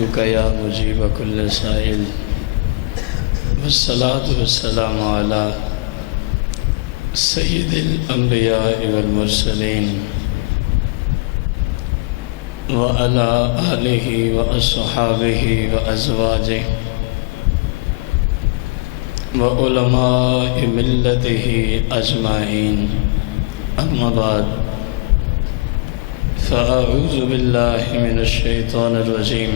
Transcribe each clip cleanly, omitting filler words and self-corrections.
عبدك يا مجيب كل سائل والصلاة والسلام على سيد الأنبياء والمرسلين وعلى آله وأصحابه وأزواجه وعلماء ملته أجمعين أما بعد فأعوذ بالله من الشيطان الرجيم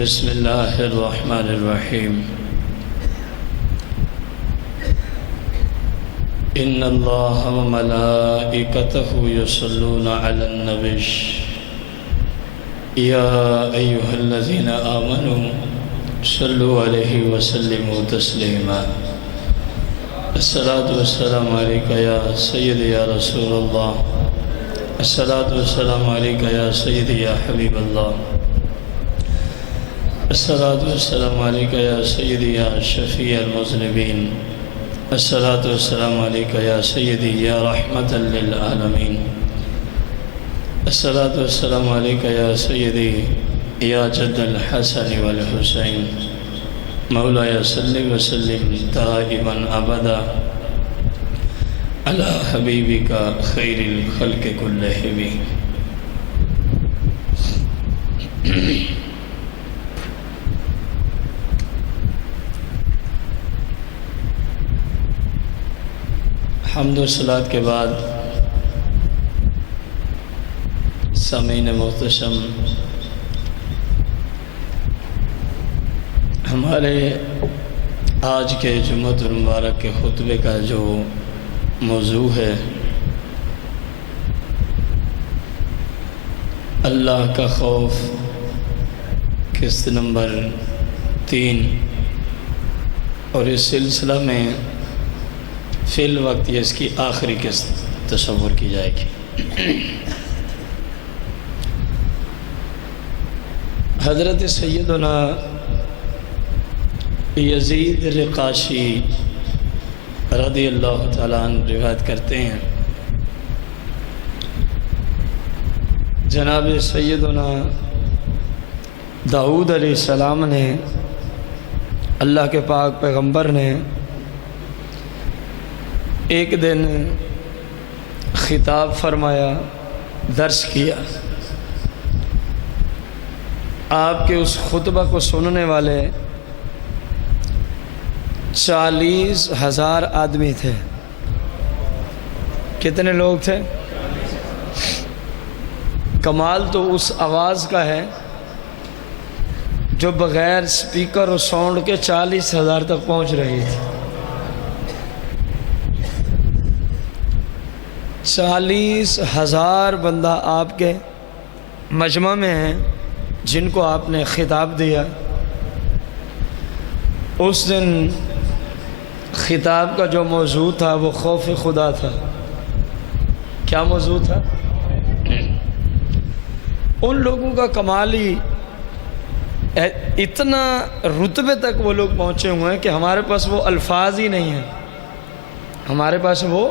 بسم الله الرحمن الرحيم إن الله وملائكته يصلون على النبي يا أيها الذين آمنوا صلوا عليه وسلموا تسليما الصلاة والسلام عليك يا سيدي يا رسول الله الصلاة والسلام عليك يا سيدي يا حبيب الله الصلاة والسلام عليك يا سيدي يا شفيع المذنبين الصلاة والسلام عليك يا سيدي يا رحمة للعالمين الصلاة والسلام عليك يا سيدي يا جد الحسن والحسين مولاي صل وسلم دائما أبدا على حبيبك خير الخلق كلهم حمد و صلاۃ کے بعد سامعین محتشم، ہمارے آج کے جمعۃ المبارک کے خطبے کا جو موضوع ہے اللہ کا خوف، قسط نمبر 3، اور اس سلسلہ میں فی الوقت یہ اس کی آخری قسط تصور کی جائے گی۔ حضرت سیدنا یزید رقاشی رضی اللہ تعالیٰ عنہ روایت کرتے ہیں، جناب سیدنا داؤد علیہ السلام نے، اللہ کے پاک پیغمبر نے ایک دن خطاب فرمایا، درس کیا۔ آپ کے اس خطبہ کو سننے والے 40,000 آدمی تھے۔ کتنے لوگ تھے؟ کمال تو اس آواز کا ہے جو بغیر سپیکر اور ساؤنڈ کے 40,000 تک پہنچ رہی تھی۔ 40,000 بندہ آپ کے مجمع میں ہیں جن کو آپ نے خطاب دیا۔ اس دن خطاب کا جو موضوع تھا وہ خوف خدا تھا۔ کیا موضوع تھا؟ ان لوگوں کا کمال ہی اتنا رتبے تک وہ لوگ پہنچے ہوئے ہیں کہ ہمارے پاس وہ الفاظ ہی نہیں ہیں، ہمارے پاس وہ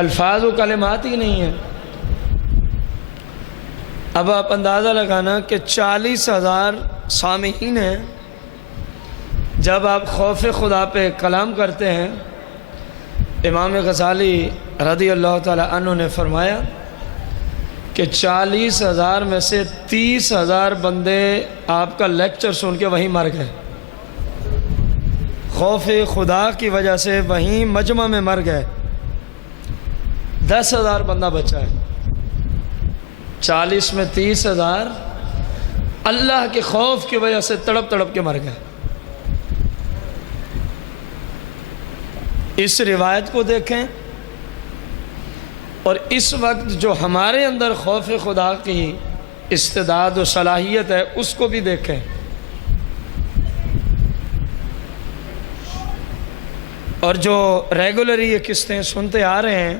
الفاظ و کلمات ہی نہیں ہیں۔ اب آپ اندازہ لگانا کہ 40,000 سامعین ہیں، جب آپ خوف خدا پہ کلام کرتے ہیں، امام غزالی رضی اللہ تعالی عنہ نے فرمایا کہ 40,000 میں سے 30,000 بندے آپ کا لیکچر سن کے وہیں مر گئے، خوف خدا کی وجہ سے وہیں مجمع میں مر گئے۔ 10,000 بندہ بچا ہے، 40 میں 30,000 اللہ کے خوف کی وجہ سے تڑپ تڑپ کے مر گئے۔ اس روایت کو دیکھیں اور اس وقت جو ہمارے اندر خوف خدا کی استعداد و صلاحیت ہے اس کو بھی دیکھیں۔ اور جو ریگولری یہ قسطیں سنتے آ رہے ہیں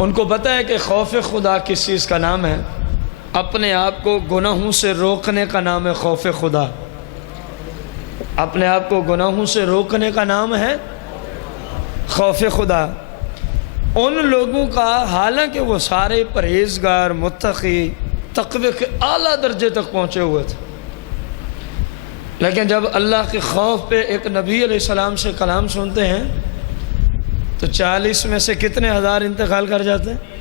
ان کو پتہ ہے کہ خوف خدا کس چیز کا نام ہے؟ اپنے آپ کو گناہوں سے روکنے کا نام ہے خوف خدا۔ اپنے آپ کو گناہوں سے روکنے کا نام ہے خوف خدا۔ ان لوگوں کا حالانکہ وہ سارے پرہیزگار، متقی، تقوی کے اعلیٰ درجے تک پہنچے ہوئے تھے، لیکن جب اللہ کے خوف پہ ایک نبی علیہ السلام سے کلام سنتے ہیں تو 40 میں سے کتنے ہزار انتقال کر جاتے ہیں؟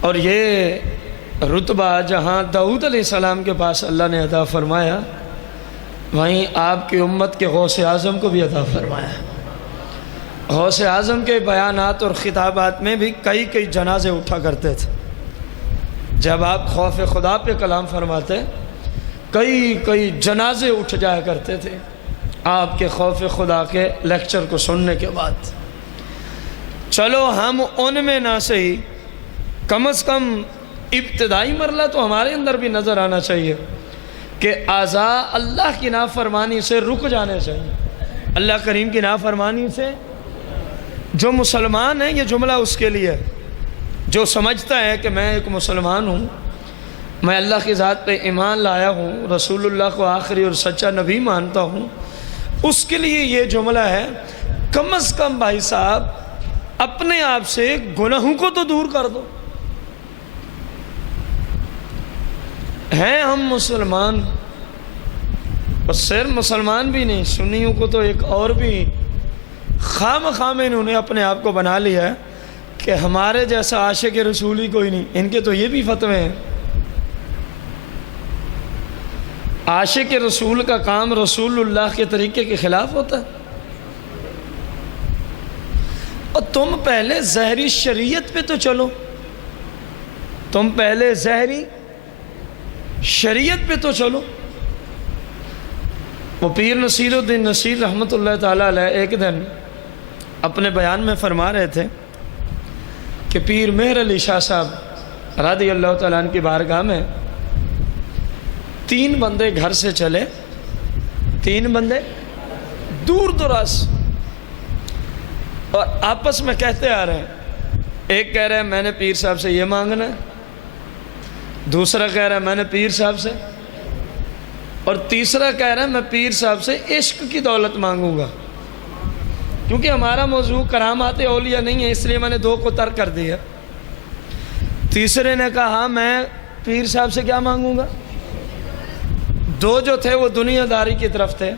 اور یہ رتبہ جہاں داؤد علیہ السلام کے پاس اللہ نے عطا فرمایا، وہیں آپ کی امت کے غوث اعظم کو بھی عطا فرمایا۔ غوث اعظم کے بیانات اور خطابات میں بھی کئی جنازے اٹھا کرتے تھے۔ جب آپ خوف خدا پہ کلام فرماتے کئی جنازے اٹھ جایا کرتے تھے آپ کے خوف خدا کے لیکچر کو سننے کے بعد۔ چلو ہم ان میں نہ صحیح، کم از کم ابتدائی مرحلہ تو ہمارے اندر بھی نظر آنا چاہیے کہ اعضاء اللہ کی نافرمانی سے رک جانے چاہیے، اللہ کریم کی نافرمانی سے۔ جو مسلمان ہے، یہ جملہ اس کے لیے، جو سمجھتا ہے کہ میں ایک مسلمان ہوں، میں اللہ کی ذات پہ ایمان لایا ہوں، رسول اللہ کو آخری اور سچا نبی مانتا ہوں، اس کے لیے یہ جملہ ہے کم از کم بھائی صاحب اپنے آپ سے گناہوں کو تو دور کر دو۔ ہیں ہم مسلمان، بس صرف مسلمان بھی نہیں، سنیوں کو تو ایک اور بھی خام انہوں نے اپنے آپ کو بنا لیا ہے کہ ہمارے جیسا عاشق رسول ہی کوئی نہیں۔ ان کے تو یہ بھی فتوے ہیں، عاشق رسول کا کام رسول اللہ کے طریقے کے خلاف ہوتا ہے۔ اور تم پہلے ظاہری شریعت پہ تو چلو، تم پہلے ظاہری شریعت پہ تو چلو۔ وہ پیر نصیر الدین نصیر رحمۃ اللہ تعالیٰ علیہ ایک دن اپنے بیان میں فرما رہے تھے کہ پیر مہر علی شاہ صاحب رضی اللہ تعالیٰ عنہ کی بارگاہ میں 3 بندے گھر سے چلے، 3 بندے دور دراز، اور آپس میں کہتے آ رہے ہیں، ایک کہہ رہا ہے میں نے پیر صاحب سے یہ مانگنا ہے، دوسرا کہہ رہا ہے میں نے پیر صاحب سے، اور تیسرا کہہ رہا ہے میں پیر صاحب سے عشق کی دولت مانگوں گا۔ کیونکہ ہمارا موضوع کرامات اولیاء نہیں ہے، اس لیے میں نے 2 کو ترک کر دیا۔ تیسرے نے کہا میں پیر صاحب سے کیا مانگوں گا۔ 2 جو تھے وہ دنیا داری کی طرف تھے،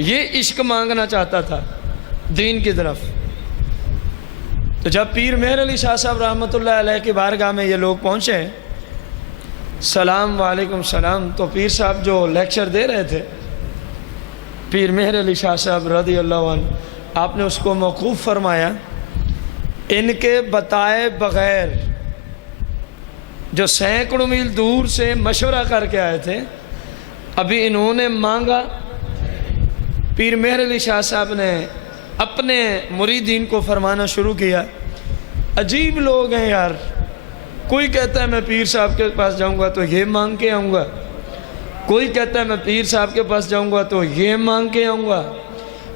یہ عشق مانگنا چاہتا تھا دین کی طرف۔ تو جب پیر مہر علی شاہ صاحب رحمۃ اللہ علیہ کی بارگاہ میں یہ لوگ پہنچے، سلام وعلیکم سلام، تو پیر صاحب جو لیکچر دے رہے تھے، پیر مہر علی شاہ صاحب رضی اللہ عنہ، آپ نے اس کو موقوف فرمایا، ان کے بتائے بغیر جو سینکڑوں میل دور سے مشورہ کر کے آئے تھے، ابھی انہوں نے مانگا۔ پیر مہر علی شاہ صاحب نے اپنے مریدین کو فرمانا شروع کیا، عجیب لوگ ہیں یار، کوئی کہتا ہے میں پیر صاحب کے پاس جاؤں گا تو یہ مانگ کے آؤں گا، کوئی کہتا ہے میں پیر صاحب کے پاس جاؤں گا تو یہ مانگ کے آؤں گا،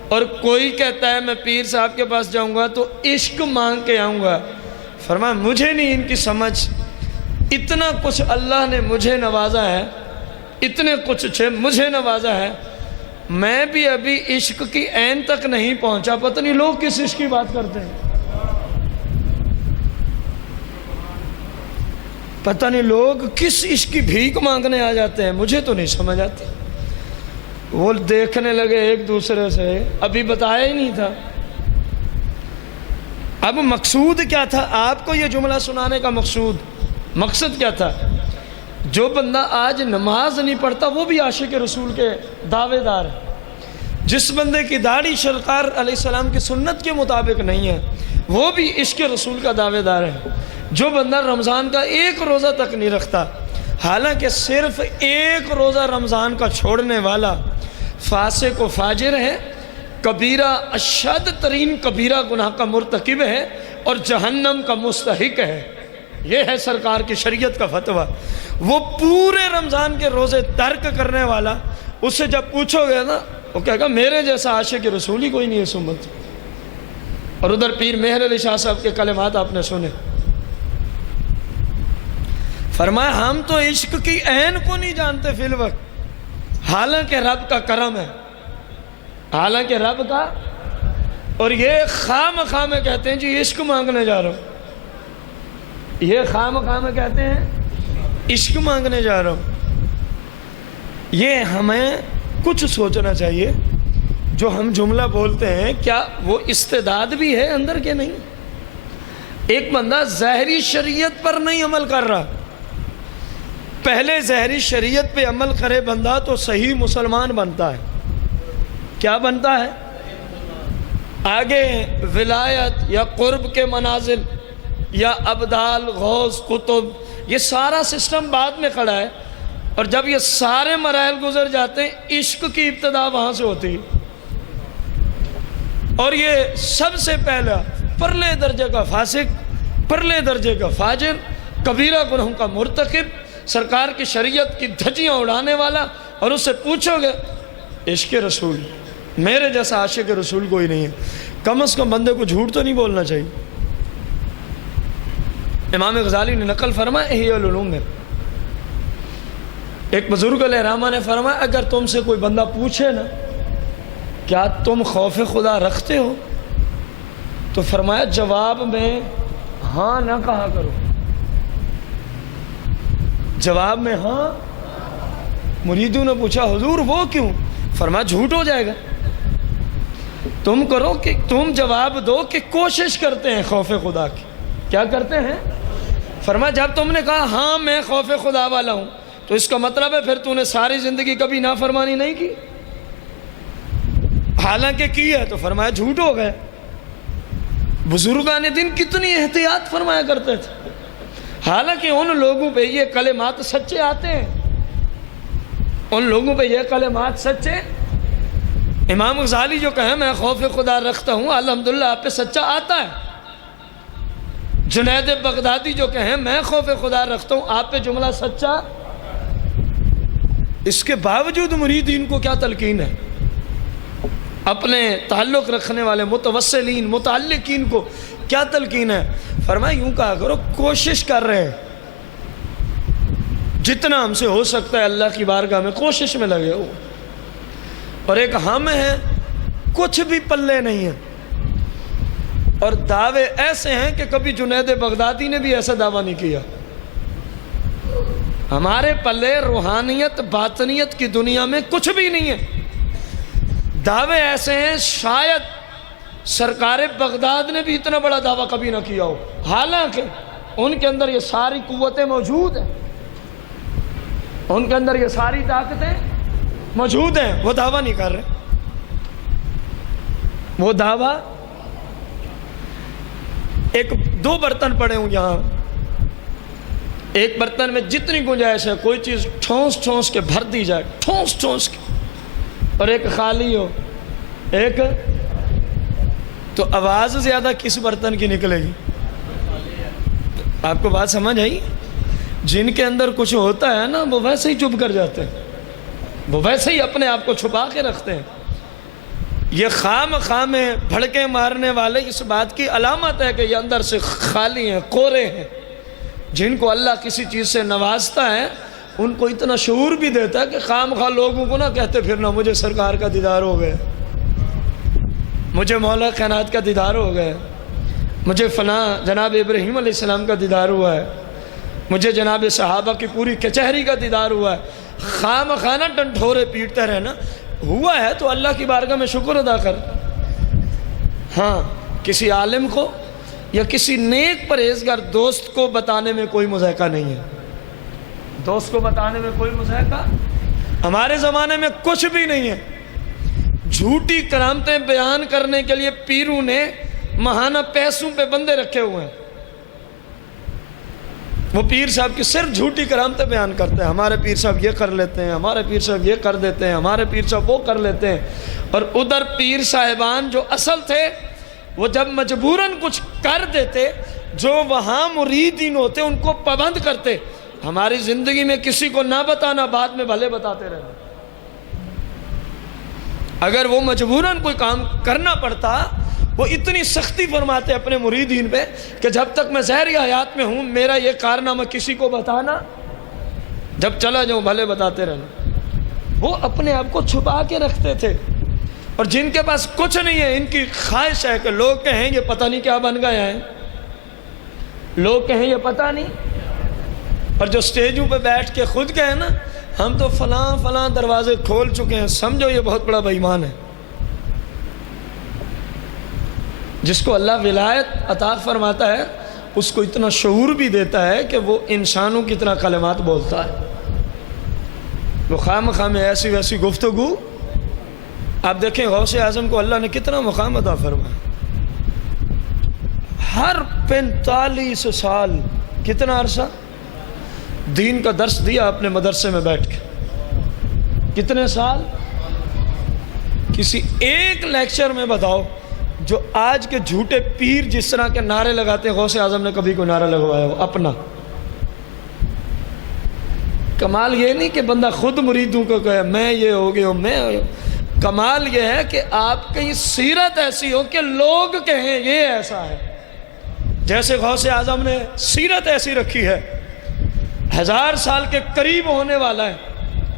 اور کوئی کہتا ہے میں پیر صاحب کے پاس جاؤں گا تو عشق مانگ کے آؤں گا۔ فرمایا مجھے نہیں ان کی سمجھ، اتنا کچھ اللہ نے مجھے نوازا ہے، اتنے کچھ مجھے نوازا ہے، میں بھی ابھی عشق کی عین تک نہیں پہنچا، پتہ نہیں لوگ کس عشق کی بات کرتے ہیں، پتہ نہیں لوگ کس عشق کی بھیک مانگنے آ جاتے ہیں، مجھے تو نہیں سمجھ آتی۔ وہ دیکھنے لگے ایک دوسرے سے، ابھی بتایا ہی نہیں تھا۔ اب مقصود کیا تھا آپ کو یہ جملہ سنانے کا؟ مقصد کیا تھا؟ جو بندہ آج نماز نہیں پڑھتا وہ بھی عاشق رسول کے دعوے دار ہے، جس بندے کی داڑھی سرکار علیہ السلام کی سنت کے مطابق نہیں ہے وہ بھی عشق رسول کا دعوے دار ہے۔ جو بندہ رمضان کا 1 روزہ تک نہیں رکھتا، حالانکہ صرف 1 روزہ رمضان کا چھوڑنے والا فاسق و فاجر ہے، کبیرہ اشد ترین کبیرہ گناہ کا مرتکب ہے اور جہنم کا مستحق ہے، یہ ہے سرکار کی شریعت کا فتویٰ۔ وہ پورے رمضان کے روزے ترک کرنے والا، اس سے جب پوچھو گے نا وہ کہے گا میرے جیسا عاشق رسول ہی کوئی نہیں ہے اس امت۔ اور ادھر پیر مہر علی شاہ صاحب کے کلمات آپ نے سنے، فرمایا ہم تو عشق کی عین کو نہیں جانتے فی الوقت، حالانکہ رب کا کرم ہے، حالانکہ رب کا، اور یہ خام کہتے ہیں جی عشق مانگنے جا رہا ہوں۔ یہ خام کہتے ہیں عشق مانگنے جا رہا ہوں. یہ ہمیں کچھ سوچنا چاہیے. جو ہم جملہ بولتے ہیں کیا وہ استعداد بھی ہے اندر کے نہیں؟ ایک بندہ ظاہری شریعت پر نہیں عمل کر رہا، پہلے ظاہری شریعت پہ عمل کرے بندہ تو صحیح مسلمان بنتا ہے. کیا بنتا ہے؟ آگے ولایت یا قرب کے منازل یا ابدال، غوث، قطب، یہ سارا سسٹم بعد میں کھڑا ہے. اور جب یہ سارے مراحل گزر جاتے ہیں عشق کی ابتدا وہاں سے ہوتی ہے. اور یہ سب سے پہلا پرلے درجے کا فاسق، پرلے درجے کا فاجر، کبیرہ گناہوں کا مرتکب، سرکار کی شریعت کی دھجیاں اڑانے والا. اور اس سے پوچھو گے عشق رسول، میرے جیسا عاشق رسول کوئی نہیں ہے. کم از کم بندے کو جھوٹ تو نہیں بولنا چاہیے. امام غزالی نے نقل فرمایا احیاء العلوم میں، ایک بزرگ علیہ رحمہ نے فرمایا اگر تم سے کوئی بندہ پوچھے نا کیا تم خوف خدا رکھتے ہو، تو فرمایا جواب میں ہاں نہ کہا کرو. جواب میں ہاں. مریدوں نے پوچھا حضور وہ کیوں؟ فرمایا جھوٹ ہو جائے گا. تم کرو کہ تم جواب دو کہ کوشش کرتے ہیں خوف خدا کی. کیا کرتے ہیں؟ فرمایا جب تم نے کہا ہاں میں خوف خدا والا ہوں تو اس کا مطلب ہے پھر تو نے ساری زندگی کبھی نافرمانی نہیں کی، حالانکہ کی ہے. تو فرمایا جھوٹ ہو گئے. بزرگان دین کتنی احتیاط فرمایا کرتے تھے، حالانکہ ان لوگوں پہ یہ کلمات سچے آتے ہیں، ان لوگوں پہ یہ کلمات سچے. امام غزالی جو کہیں میں خوف خدا رکھتا ہوں، الحمدللہ آپ پہ سچا آتا ہے. جنید بغدادی جو کہیں میں خوف خدا رکھتا ہوں، آپ پہ جملہ سچا. اس کے باوجود مریدین کو کیا تلقین ہے؟ اپنے تعلق رکھنے والے متوسلین متعلقین کو کیا تلقین ہے؟ فرمایا یوں کہا کرو کوشش کر رہے ہیں، جتنا ہم سے ہو سکتا ہے اللہ کی بارگاہ میں کوشش میں لگے ہو. اور ایک ہم ہیں کچھ بھی پلے نہیں ہیں، اور دعوے ایسے ہیں کہ کبھی جنید بغدادی نے بھی ایسا دعویٰ نہیں کیا. ہمارے پلے روحانیت باطنیت کی دنیا میں کچھ بھی نہیں ہے. دعوے ایسے ہیں شاید سرکار بغداد نے بھی اتنا بڑا دعویٰ کبھی نہ کیا ہو، حالانکہ ان کے اندر یہ ساری قوتیں موجود ہیں، ان کے اندر یہ ساری طاقتیں موجود ہیں. وہ دعویٰ نہیں کر رہے. وہ دعویٰ ایک دو برتن پڑے ہوں یہاں، ایک برتن میں جتنی گنجائش ہے کوئی چیز ٹھونس ٹھونس کے بھر دی جائے، ٹھونس ٹھونس کے، اور ایک خالی ہو ایک، تو آواز زیادہ کس برتن کی نکلے گی؟ آپ کو بات سمجھ آئی؟ جن کے اندر کچھ ہوتا ہے نا وہ ویسے ہی چپ کر جاتے ہیں، وہ ویسے ہی اپنے آپ کو چھپا کے رکھتے ہیں. یہ خام بھڑکے مارنے والے اس بات کی علامت ہے کہ یہ اندر سے خالی ہیں، کورے ہیں. جن کو اللہ کسی چیز سے نوازتا ہے ان کو اتنا شعور بھی دیتا ہے کہ خام خواہ لوگوں کو نہ کہتے پھرنا مجھے سرکار کا دیدار ہو گئے، مجھے مولا کائنات کا دیدار ہو گئے، مجھے فلاں جناب ابراہیم علیہ السلام کا دیدار ہوا ہے، مجھے جناب صحابہ کی پوری کچہری کا دیدار ہوا ہے. خام خانہ ڈنڈھورے پیٹتے رہنا. ہوا ہے تو اللہ کی بارگاہ میں شکر ادا کر. ہاں کسی عالم کو یا کسی نیک پرہیزگار دوست کو بتانے میں کوئی مضحکہ نہیں ہے، دوست کو بتانے میں کوئی مضحکہ ہمارے زمانے میں کچھ بھی نہیں ہے. جھوٹی کرامتیں بیان کرنے کے لیے پیروں نے ماہانہ پیسوں پہ بندے رکھے ہوئے ہیں. وہ پیر صاحب کی صرف جھوٹی کرامتیں بیان کرتے ہیں، ہمارے پیر صاحب یہ کر لیتے ہیں، ہمارے پیر صاحب یہ کر دیتے ہیں، ہمارے پیر صاحب وہ کر لیتے ہیں. اور ادھر پیر صاحبان جو اصل تھے وہ جب مجبوراً کچھ کر دیتے، جو وہاں مریدین ہوتے ان کو پابند کرتے. ہماری زندگی میں کسی کو نہ بتانا، بعد میں بھلے بتاتے رہنا. اگر وہ مجبوراً کوئی کام کرنا پڑتا وہ اتنی سختی فرماتے اپنے مریدین پہ کہ جب تک میں ظاہری حیات میں ہوں میرا یہ کارنامہ کسی کو بتانا، جب چلا جاؤں بھلے بتاتے رہنا. وہ اپنے آپ کو چھپا کے رکھتے تھے. اور جن کے پاس کچھ نہیں ہے ان کی خواہش ہے کہ لوگ کہیں یہ پتہ نہیں کیا بن گیا ہے، لوگ کہیں یہ پتہ نہیں، اور جو سٹیجوں پہ بیٹھ کے خود کہیں نا ہم تو فلاں فلاں دروازے کھول چکے ہیں، سمجھو یہ بہت بڑا بے ایمان ہے۔ جس کو اللہ ولایت عطا فرماتا ہے اس کو اتنا شعور بھی دیتا ہے کہ وہ انسانوں کی طرح کلمات بولتا ہے۔ وہ خواہ میں ایسی ویسی گفتگو، آپ دیکھیں غوث اعظم کو اللہ نے کتنا مقام عطا فرمایا۔ ہر 45 سال کتنا عرصہ دین کا درس دیا اپنے مدرسے میں بیٹھ کے، کتنے سال؟ کسی ایک لیکچر میں بتاؤ جو آج کے جھوٹے پیر جس طرح کے نعرے لگاتے ہیں غوث اعظم نے کبھی کوئی نعرہ لگوایا ہو اپنا؟ کمال یہ نہیں کہ بندہ خود مریدوں کو کہے میں یہ ہو گیا ہوں، کمال یہ ہے کہ آپ کی سیرت ایسی ہو کہ لوگ کہیں یہ ایسا ہے۔ جیسے غوث اعظم نے سیرت ایسی رکھی ہے، 1000 سال کے قریب ہونے والا ہے،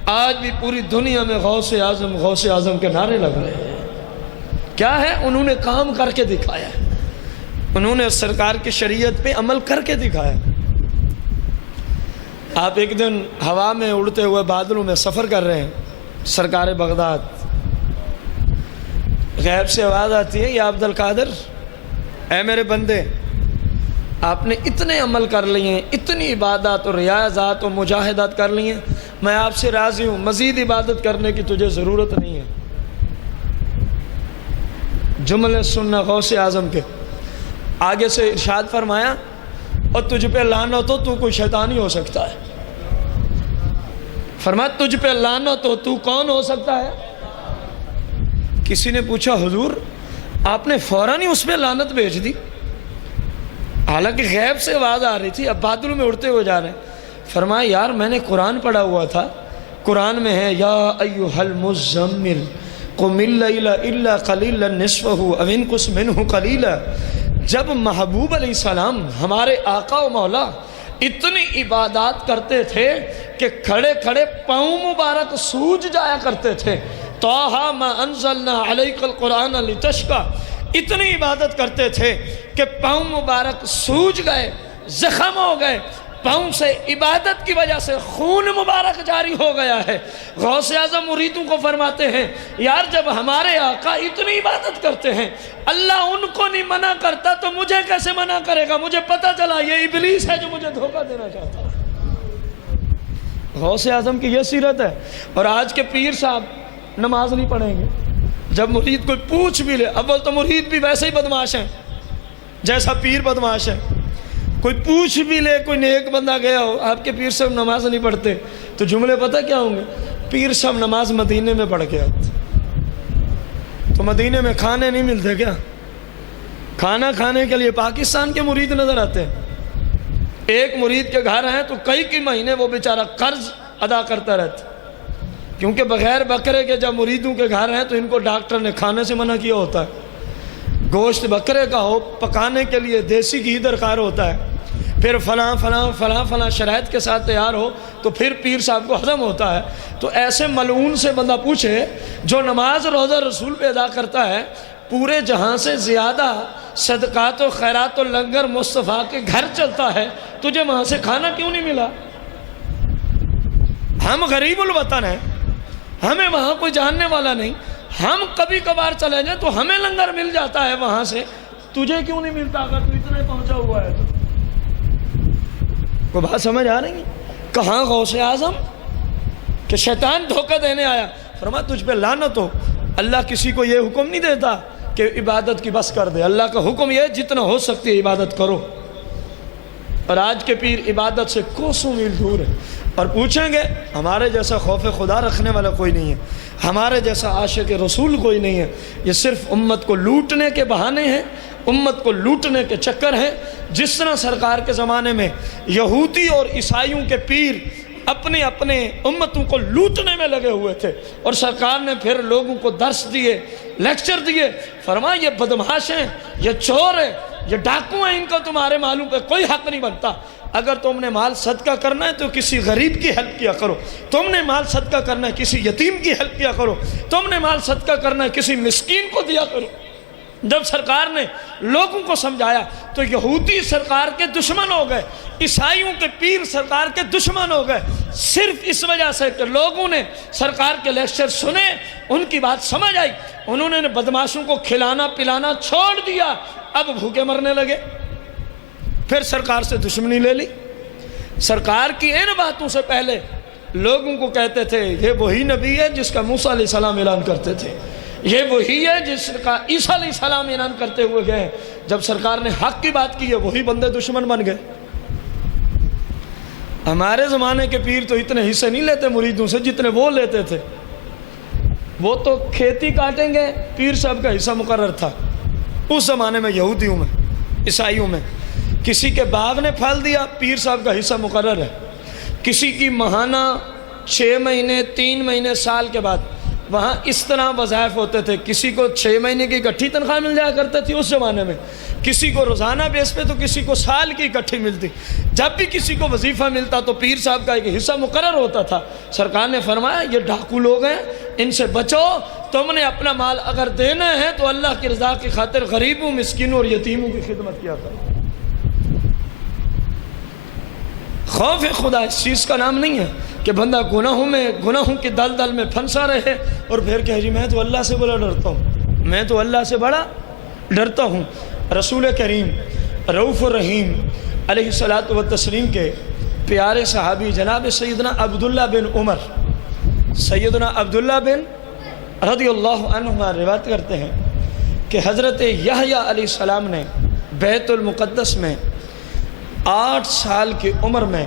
آج بھی پوری دنیا میں غوث اعظم کے نعرے لگ رہے ہیں۔ کیا ہے؟ انہوں نے کام کر کے دکھایا، انہوں نے سرکار کی شریعت پہ عمل کر کے دکھایا۔ آپ ایک دن ہوا میں اڑتے ہوئے بادلوں میں سفر کر رہے ہیں، سرکار بغداد، غیب سے آواز آتی ہے، یا عبد القادر، اے میرے بندے، آپ نے اتنے عمل کر لیے ہیں، اتنی عبادات اور ریاضات اور مجاہدات کر لی ہیں، میں آپ سے راضی ہوں، مزید عبادت کرنے کی تجھے ضرورت نہیں ہے۔ جملے سننا غوث اعظم کے، آگے سے ارشاد فرمایا اور تجھ پہ لعنت ہو، تو کوئی شیطان ہی ہو سکتا ہے۔ فرمایا تجھ پہ لعنت ہو، تو کون ہو سکتا ہے؟ کسی نے پوچھا حضور آپ نے فوراً ہی اس پہ لعنت بھیج دی، حالانکہ غیب سے آواز آ رہی تھی، اب بادلوں میں اڑتے ہوئے جا رہے ہیں۔ فرمایا یار میں نے قرآن پڑھا ہوا تھا، قرآن میں ہے یا ایھا المزمل قم اللیل الا قلیلا نصفہ او انقص منہ قلیلا۔ جب محبوب علیہ السلام ہمارے آقا و مولا اتنی عبادات کرتے تھے کہ کھڑے کھڑے پاؤں مبارک سوج جایا کرتے تھے، طٰہٰ ما انزلنا علیک القرآن لتشقیٰ، اتنی عبادت کرتے تھے کہ پاؤں مبارک سوج گئے، زخم ہو گئے، پاؤں سے عبادت کی وجہ سے خون مبارک جاری ہو گیا ہے۔ غوث اعظم مریدوں کو فرماتے ہیں یار جب ہمارے آقا اتنی عبادت کرتے ہیں، اللہ ان کو نہیں منع کرتا تو مجھے کیسے منع کرے گا؟ مجھے پتہ چلا یہ ابلیس ہے جو مجھے دھوکہ دینا چاہتا ہے۔ غوث اعظم کی یہ سیرت ہے۔ اور آج کے پیر صاحب نماز نہیں پڑھیں گے، جب مرید کوئی پوچھ بھی لے، اول تو مرید بھی ویسے ہی بدماش ہیں جیسا پیر بدماش ہے، کوئی پوچھ بھی لے، کوئی نیک بندہ گیا ہو آپ کے پیر صاحب نماز نہیں پڑھتے، تو جملے پتہ کیا ہوں گے؟ پیر صاحب نماز مدینے میں پڑھ کے آتے، تو مدینے میں کھانے نہیں ملتے کیا؟ کھانا کھانے کے لیے پاکستان کے مرید نظر آتے ہیں۔ ایک مرید کے گھر ہیں تو کئی مہینے وہ بیچارہ قرض ادا کرتا رہتا، کیونکہ بغیر بکرے کے جب مریدوں کے گھر ہیں تو ان کو ڈاکٹر نے کھانے سے منع کیا ہوتا ہے۔ گوشت بکرے کا ہو، پکانے کے لیے دیسی گھی درکار ہوتا ہے، پھر فلاں شرائط کے ساتھ تیار ہو تو پھر پیر صاحب کو ہضم ہوتا ہے۔ تو ایسے ملعون سے بندہ پوچھے جو نماز روزہ رسول پہ ادا کرتا ہے، پورے جہاں سے زیادہ صدقات و خیرات و لنگر مصطفیٰ کے گھر چلتا ہے، تجھے وہاں سے کھانا کیوں نہیں ملا؟ ہم غریب الوطن ہیں، ہمیں وہاں کوئی جاننے والا نہیں، ہم کبھی کبھار چلے جائیں تو ہمیں لنگر مل جاتا ہے وہاں سے، تجھے کیوں نہیں ملتا اگر تو اتنے پہنچا ہوا ہے تو؟ کو بات سمجھ آ رہی ہے؟ کہاں غوث اعظم کہ شیطان دھوکہ دینے آیا، فرمایا تجھ پہ لعنت ہو، اللہ کسی کو یہ حکم نہیں دیتا کہ عبادت کی بس کر دے، اللہ کا حکم یہ جتنا ہو سکتی ہے عبادت کرو۔ اور آج کے پیر عبادت سے کوسوں میل دور ہے، اور پوچھیں گے ہمارے جیسا خوف خدا رکھنے والا کوئی نہیں ہے، ہمارے جیسا عاشق رسول کوئی نہیں ہے، یہ صرف امت کو لوٹنے کے بہانے ہیں، امت کو لوٹنے کے چکر ہیں۔ جس طرح سرکار کے زمانے میں یہودی اور عیسائیوں کے پیر اپنے امتوں کو لوٹنے میں لگے ہوئے تھے، اور سرکار نے پھر لوگوں کو درس دیے، لیکچر دیے، فرمایا یہ بدمعاش ہیں، یہ چور ہیں، یہ ڈاکو ہیں، ان کا تمہارے مالوں پہ کوئی حق نہیں بنتا۔ اگر تم نے مال صدقہ کرنا ہے تو کسی غریب کی ہیلپ کیا کرو، تم نے مال صدقہ کرنا ہے کسی یتیم کی ہیلپ کیا کرو، تم نے مال صدقہ کرنا ہے کسی مسکین کو دیا کرو۔ جب سرکار نے لوگوں کو سمجھایا تو یہودی سرکار کے دشمن ہو گئے، عیسائیوں کے پیر سرکار کے دشمن ہو گئے، صرف اس وجہ سے کہ لوگوں نے سرکار کے لیکچر سنے، ان کی بات سمجھ آئی، انہوں نے بدماشوں کو کھلانا پلانا چھوڑ دیا، اب بھوکے مرنے لگے، پھر سرکار سے دشمنی لے لی۔ سرکار کی ان باتوں سے پہلے لوگوں کو کہتے تھے یہ وہی نبی ہے جس کا موسیٰ علیہ السلام اعلان کرتے تھے، یہ وہی ہے جس کا عیسیٰ علیہ السلام اعلان کرتے ہوئے گئے۔ جب سرکار نے حق کی بات کی ہے وہی بندے دشمن بن گئے۔ ہمارے زمانے کے پیر تو اتنے حصے نہیں لیتے مریدوں سے جتنے وہ لیتے تھے، وہ تو کھیتی کاٹیں گے، پیر صاحب کا حصہ مقرر تھا اس زمانے میں، یہودیوں میں عیسائیوں میں، کسی کے باغ نے پھل دیا پیر صاحب کا حصہ مقرر ہے، کسی کی ماہانہ 6 مہینے 3 مہینے سال کے بعد وہاں اس طرح وظائف ہوتے تھے، کسی کو 6 مہینے کی اکٹھی تنخواہ مل جایا کرتی تھی اس زمانے میں، کسی کو روزانہ بیس پہ تو کسی کو سال کی اکٹھی ملتی، جب بھی کسی کو وظیفہ ملتا تو پیر صاحب کا ایک حصہ مقرر ہوتا تھا۔ سرکار نے فرمایا یہ ڈاکو لوگ ہیں، ان سے بچو، تم نے اپنا مال اگر دینا ہے تو اللہ کی رضا کی خاطر غریبوں مسکینوں اور یتیموں کی خدمت کیا کرو۔ خوف خدا اس چیز کا نام نہیں ہے کہ بندہ گناہوں کے دلدل میں پھنسا رہے اور پھر کہے جی میں تو اللہ سے بڑا ڈرتا ہوں، میں تو اللہ سے بڑا ڈرتا ہوں۔ رسول کریم رؤوف الرحیم علیہ الصلاۃ والتسلیم کے پیارے صحابی جناب سیدنا عبداللہ بن عمر، سیدنا عبداللہ بن رضی اللہ عنہ روایت کرتے ہیں کہ حضرت یحییٰ علیہ السلام نے بیت المقدس میں 8 سال کی عمر میں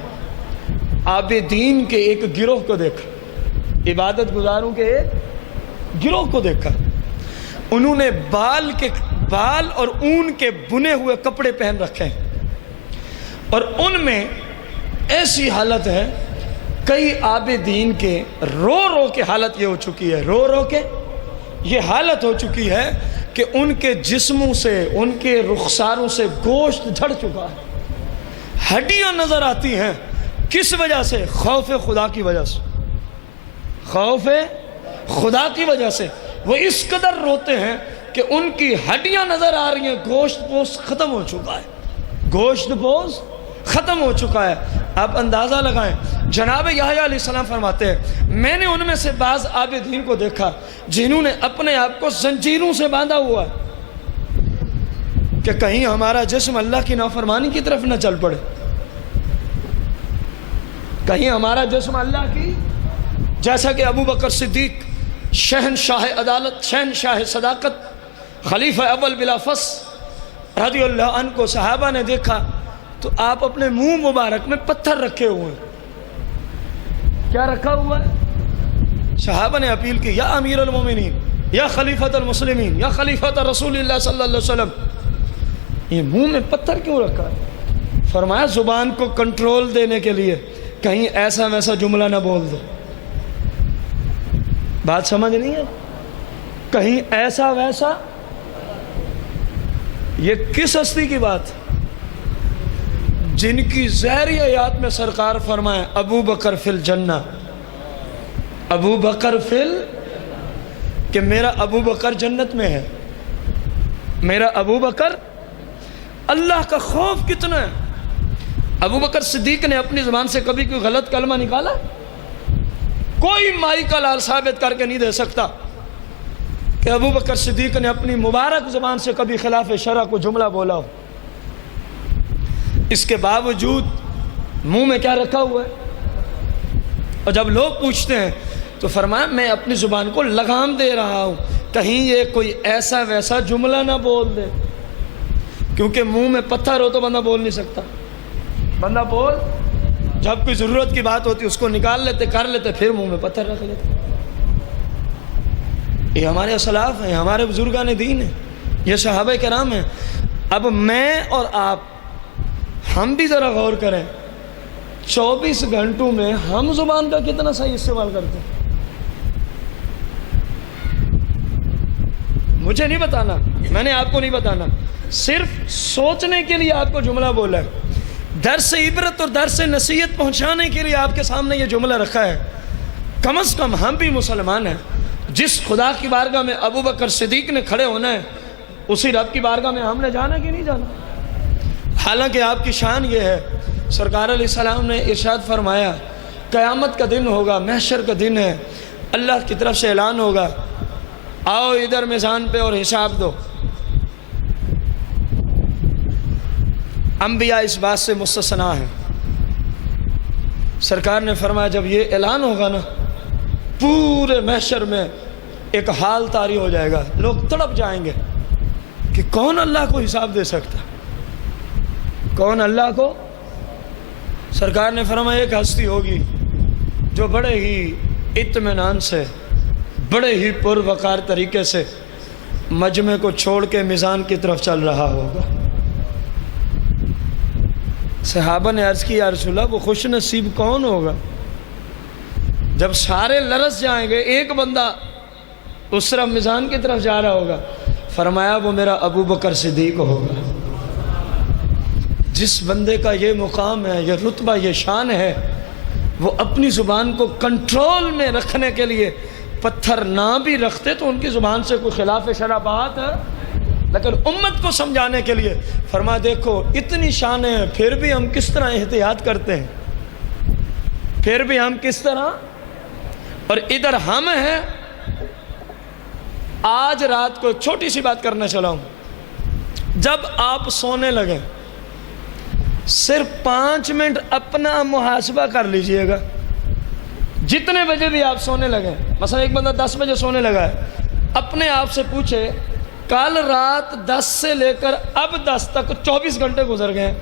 عابدین کے ایک گروہ کو دیکھا، عبادت گزاروں کے ایک گروہ کو دیکھا، انہوں نے بال اور اون کے بنے ہوئے کپڑے پہن رکھے ہیں، اور ان میں ایسی حالت ہے، کئی عابدین کے رو کے حالت یہ ہو چکی ہے، رو کے یہ حالت ہو چکی ہے کہ ان کے جسموں سے ان کے رخساروں سے گوشت جھڑ چکا ہے، ہڈیاں نظر آتی ہیں۔ کس وجہ سے؟ خوف خدا کی وجہ سے، خوف خدا کی وجہ سے وہ اس قدر روتے ہیں کہ ان کی ہڈیاں نظر آ رہی ہیں، گوشت پوست ختم ہو چکا ہے، گوشت پوست ختم ہو چکا ہے۔ آپ اندازہ لگائیں، جناب یحییٰ علیہ السلام فرماتے ہیں میں نے ان میں سے بعض عابدین کو دیکھا جنہوں نے اپنے آپ کو زنجیروں سے باندھا ہوا ہے کہ کہیں ہمارا جسم اللہ کی نافرمانی کی طرف نہ چل پڑے، کہیں ہمارا جسم اللہ کی، جیسا کہ ابو بکر صدیق شہنشاہ عدالت، شہنشاہ صداقت، خلیفہ اول بلا فص رضی اللہ عنہ کو صحابہ نے دیکھا تو آپ اپنے منہ مبارک میں پتھر رکھے ہوئے ہیں۔ کیا رکھا ہوا ہے؟ صحابہ نے اپیل کی یا امیر المومنین، یا خلیفۃ المسلمین، یا خلیفۃ رسول اللہ صلی اللہ علیہ وسلم، یہ منہ میں پتھر کیوں رکھا ہے؟ فرمایا زبان کو کنٹرول دینے کے لیے، کہیں ایسا ویسا جملہ نہ بول دو۔ بات سمجھ نہیں ہے؟ کہیں ایسا ویسا، یہ کس ہستی کی بات؟ جن کی ظاہری آیات میں سرکار فرمائے ابو بکر فی الجنہ، ابو بکر کہ میرا ابو بکر جنت میں ہے، میرا ابو بکر، اللہ کا خوف کتنا ہے۔ ابو بکر صدیق نے اپنی زبان سے کبھی کوئی غلط کلمہ نکالا؟ کوئی مائی کا لال ثابت کر کے نہیں دے سکتا کہ ابو بکر صدیق نے اپنی مبارک زبان سے کبھی خلاف شرع کو جملہ بولا ہو۔ اس کے باوجود منہ میں کیا رکھا ہوا ہے؟ اور جب لوگ پوچھتے ہیں تو فرمایا میں اپنی زبان کو لگام دے رہا ہوں کہیں یہ کوئی ایسا ویسا جملہ نہ بول دے، کیونکہ منہ میں پتھر ہو تو بندہ بول نہیں سکتا، بندہ بول، جب کوئی ضرورت کی بات ہوتی اس کو نکال لیتے، کر لیتے، پھر منہ میں پتھر رکھ لیتے۔ یہ ہمارے اسلاف ہیں، ہمارے بزرگان دین ہیں، یہ صحابہ کرام ہیں۔ اب میں اور آپ، ہم بھی ذرا غور کریں، 24 گھنٹوں میں ہم زبان کا کتنا صحیح استعمال کرتے ہیں؟ مجھے نہیں بتانا، میں نے آپ کو نہیں بتانا، صرف سوچنے کے لیے آپ کو جملہ بولا ہے، درس عبرت اور درس نصیحت پہنچانے کے لیے آپ کے سامنے یہ جملہ رکھا ہے۔ کم از کم ہم بھی مسلمان ہیں، جس خدا کی بارگاہ میں ابو بکر صدیق نے کھڑے ہونا ہے اسی رب کی بارگاہ میں ہم نے جانا کہ نہیں جانا؟ حالانکہ آپ کی شان یہ ہے، سرکار علیہ السلام نے ارشاد فرمایا قیامت کا دن ہوگا، محشر کا دن ہے، اللہ کی طرف سے اعلان ہوگا آؤ ادھر میزان پہ اور حساب دو۔ انبیاء اس بات سے مستثنا ہیں۔ سرکار نے فرمایا جب یہ اعلان ہوگا نا، پورے محشر میں ایک حال طاری ہو جائے گا، لوگ تڑپ جائیں گے کہ کون اللہ کو حساب دے سکتا، کون اللہ کو؟ سرکار نے فرمایا ایک ہستی ہوگی جو بڑے ہی اطمینان سے، بڑے ہی پروقار طریقے سے مجمع کو چھوڑ کے میزان کی طرف چل رہا ہوگا۔ صحابہ نے عرض کی یا رسول اللہ وہ خوش نصیب کون ہوگا؟ جب سارے لرز جائیں گے، ایک بندہ اس طرف میزان کی طرف جا رہا ہوگا۔ فرمایا وہ میرا ابو بکر صدیق ہوگا۔ جس بندے کا یہ مقام ہے، یہ رتبہ، یہ شان ہے، وہ اپنی زبان کو کنٹرول میں رکھنے کے لیے پتھر نہ بھی رکھتے تو ان کی زبان سے کوئی خلاف شرع بات ہے، لیکن امت کو سمجھانے کے لیے فرما دیکھو اتنی شانیں ہیں پھر بھی ہم کس طرح احتیاط کرتے ہیں، پھر بھی ہم کس طرح۔ اور ادھر ہم ہیں۔ آج رات کو چھوٹی سی بات کرنا چلا ہوں، جب آپ سونے لگیں صرف 5 منٹ اپنا محاسبہ کر لیجئے گا۔ جتنے بجے بھی آپ سونے لگیں، مثلا ایک بندہ 10 بجے سونے لگا ہے، اپنے آپ سے پوچھے کل رات 10 سے لے کر اب 10 تک 24 گھنٹے گزر گئے،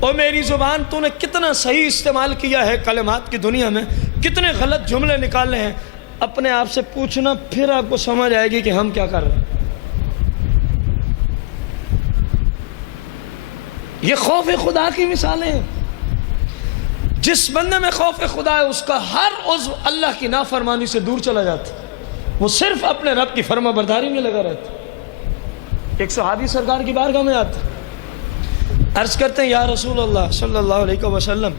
اور میری زبان تو نے کتنا صحیح استعمال کیا ہے کلمات کی دنیا میں، کتنے غلط جملے نکالے ہیں۔ اپنے آپ سے پوچھنا، پھر آپ کو سمجھ آئے گی کہ ہم کیا کر رہے ہیں۔ یہ خوف خدا کی مثالیں ہیں۔ جس بندے میں خوف خدا ہے اس کا ہر عضو اللہ کی نافرمانی سے دور چلا جاتا ہے، وہ صرف اپنے رب کی فرما برداری میں لگا رہتا ہے۔ ایک صحابی سرکار کی بارگاہ میں آتے عرض کرتے ہیں یا رسول اللہ صلی اللہ علیہ وسلم،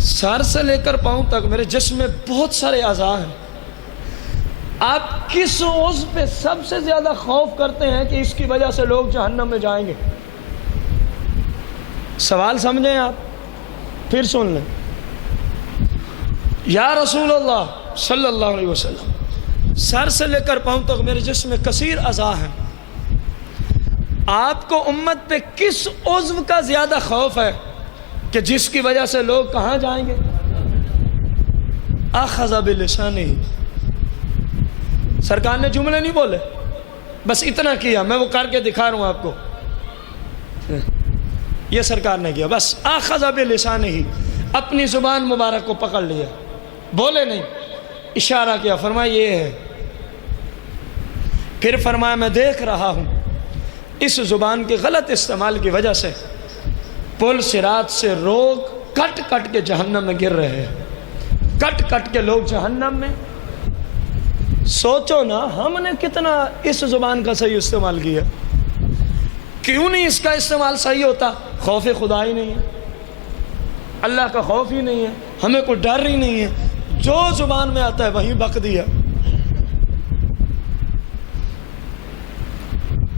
سر سے لے کر پاؤں تک میرے جسم میں بہت سارے اعضاء ہیں، آپ کس عضو پہ سب سے زیادہ خوف کرتے ہیں کہ اس کی وجہ سے لوگ جہنم میں جائیں گے؟ سوال سمجھیں آپ، پھر سن لیں۔ یا رسول اللہ صلی اللہ علیہ وسلم، سر سے لے کر پاؤں تک میرے جسم میں کثیر اعضاء ہیں، آپ کو امت پہ کس عضو کا زیادہ خوف ہے کہ جس کی وجہ سے لوگ کہاں جائیں گے؟ اخذ بلسانہ، سرکار نے جملے نہیں بولے، بس اتنا کیا، میں وہ کر کے دکھا رہا ہوں آپ کو، یہ سرکار نے کیا، بس اخذ بلسانہ، اپنی زبان مبارک کو پکڑ لیا، بولے نہیں، اشارہ کیا، فرمایا یہ ہے۔ پھر فرمایا میں دیکھ رہا ہوں اس زبان کے غلط استعمال کی وجہ سے پل صراط سے لوگ کٹ کٹ کے جہنم میں گر رہے ہیں، کٹ کٹ کے لوگ جہنم میں۔ سوچو نا ہم نے کتنا اس زبان کا صحیح استعمال کیا، کیوں نہیں اس کا استعمال صحیح ہوتا؟ خوف خدا ہی نہیں ہے، اللہ کا خوف ہی نہیں ہے، ہمیں کوئی ڈر ہی نہیں ہے، جو زبان میں آتا ہے وہیں بک دیا۔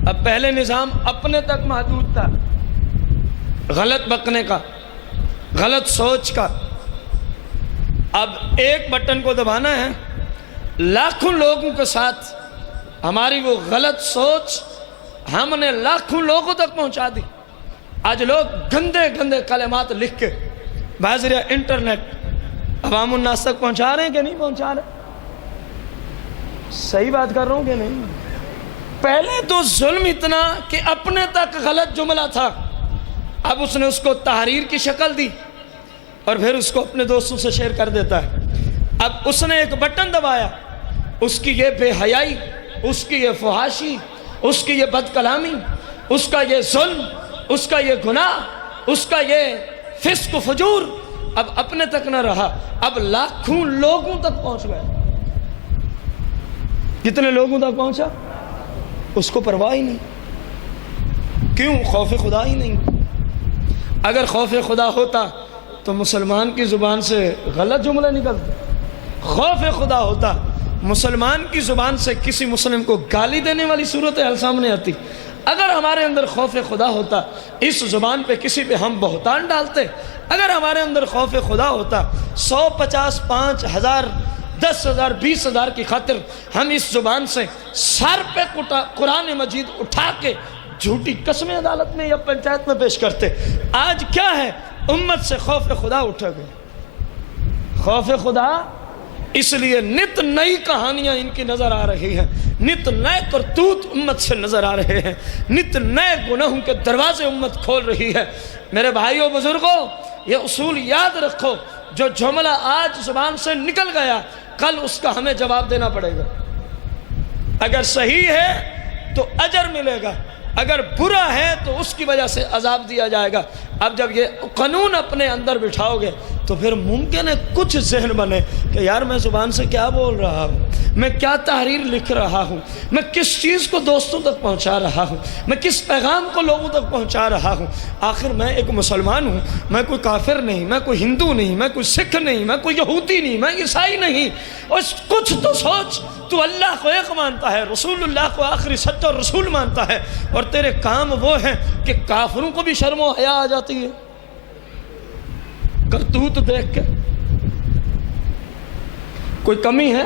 اب پہلے نظام اپنے تک محدود تھا، غلط بکنے کا، غلط سوچ کا۔ اب ایک بٹن کو دبانا ہے، لاکھوں لوگوں کے ساتھ ہماری وہ غلط سوچ ہم نے لاکھوں لوگوں تک پہنچا دی۔ آج لوگ گندے گندے کلمات لکھ کے بذریعہ انٹرنیٹ عوام الناس تک پہنچا رہے ہیں کہ نہیں پہنچا رہے؟ صحیح بات کر رہا ہوں کہ نہیں؟ پہلے تو ظلم اتنا کہ اپنے تک غلط جملہ تھا، اب اس نے اس کو تحریر کی شکل دی اور پھر اس کو اپنے دوستوں سے شیئر کر دیتا ہے۔ اب اس نے ایک بٹن دبایا، اس کی یہ بے حیائی، اس کی یہ فحاشی، اس کی یہ بد کلامی، اس کا یہ ظلم، اس کا یہ گناہ، اس کا یہ فسق و فجور اب اپنے تک نہ رہا، اب لاکھوں لوگوں تک پہنچ گئے۔ کتنے لوگوں تک پہنچا؟ اس کو پرواہ ہی نہیں۔ کیوں؟ خوف خدا ہی نہیں۔ اگر خوف خدا ہوتا تو مسلمان کی زبان سے غلط جملے نکلتے، خوف خدا ہوتا مسلمان کی زبان سے کسی مسلم کو گالی دینے والی صورتحال سامنے آتی؟ اگر ہمارے اندر خوف خدا ہوتا اس زبان پہ کسی پہ ہم بہتان ڈالتے؟ اگر ہمارے اندر خوف خدا ہوتا 100 50 5,000 10,000 20,000 کی خاطر ہم اس زبان سے سر پہ قرآن مجید اٹھا کے جھوٹی قسمیں عدالت میں یا پنچایت میں پیش کرتے؟ آج کیا ہے؟ امت سے خوف خدا اٹھا گیا۔ خوف خدا اس لیے نت نئی کہانیاں ان کی نظر آ رہی ہیں، نت نئے کرتوت امت سے نظر آ رہے ہیں، نت نئے گناہوں کے دروازے امت کھول رہی ہے۔ میرے بھائیوں بزرگوں، یہ اصول یاد رکھو، جو جملہ آج زبان سے نکل گیا کل اس کا ہمیں جواب دینا پڑے گا۔ اگر صحیح ہے تو اجر ملے گا، اگر برا ہے تو اس کی وجہ سے عذاب دیا جائے گا۔ اب جب یہ قانون اپنے اندر بٹھاؤ گے تو پھر ممکن ہے کچھ ذہن بنے کہ یار میں زبان سے کیا بول رہا ہوں، میں کیا تحریر لکھ رہا ہوں، میں کس چیز کو دوستوں تک پہنچا رہا ہوں، میں کس پیغام کو لوگوں تک پہنچا رہا ہوں۔ آخر میں ایک مسلمان ہوں، میں کوئی کافر نہیں، میں کوئی ہندو نہیں، میں کوئی سکھ نہیں، میں کوئی یہودی نہیں، میں عیسائی نہیں۔ اور کچھ تو سوچ، تو اللہ کو ایک مانتا ہے، رسول اللہ کو آخری سچا رسول مانتا ہے، اور تیرے کام وہ ہیں کہ کافروں کو بھی شرم و حیا آ جاتی ہے کرتوت دیکھ کے۔ کوئی کمی ہے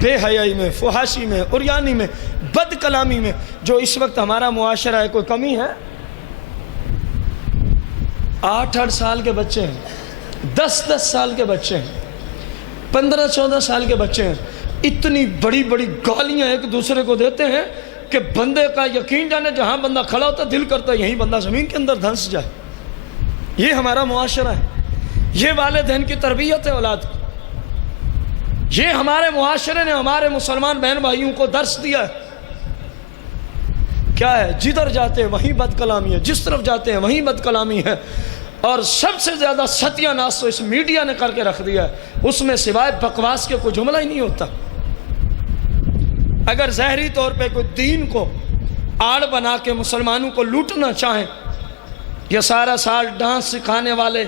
بے حیائی میں، فحاشی میں، عریانی میں، بد کلامی میں جو اس وقت ہمارا معاشرہ ہے؟ کوئی کمی ہے؟ 8 سال کے بچے ہیں، 10 سال کے بچے ہیں، 15-14 سال کے بچے ہیں، اتنی بڑی بڑی گالیاں ایک دوسرے کو دیتے ہیں کہ بندے کا یقین جانے جہاں بندہ کھڑا ہوتا دل کرتا ہے یہیں بندہ زمین کے اندر دھنس جائے۔ یہ ہمارا معاشرہ ہے، یہ والدین کی تربیت ہے اولاد کی، یہ ہمارے معاشرے نے ہمارے مسلمان بہن بھائیوں کو درس دیا ہے۔ کیا ہے؟ جدھر جاتے ہیں وہیں بد کلامی ہے، جس طرف جاتے ہیں وہیں بد کلامی ہے، اور سب سے زیادہ ستیہ ناس تو اس میڈیا نے کر کے رکھ دیا ہے، اس میں سوائے بکواس کے کوئی جملہ ہی نہیں ہوتا۔ اگر ظاہری طور پہ کوئی دین کو آڑ بنا کے مسلمانوں کو لوٹنا چاہیں، یہ سارا سال ڈانس سکھانے والے،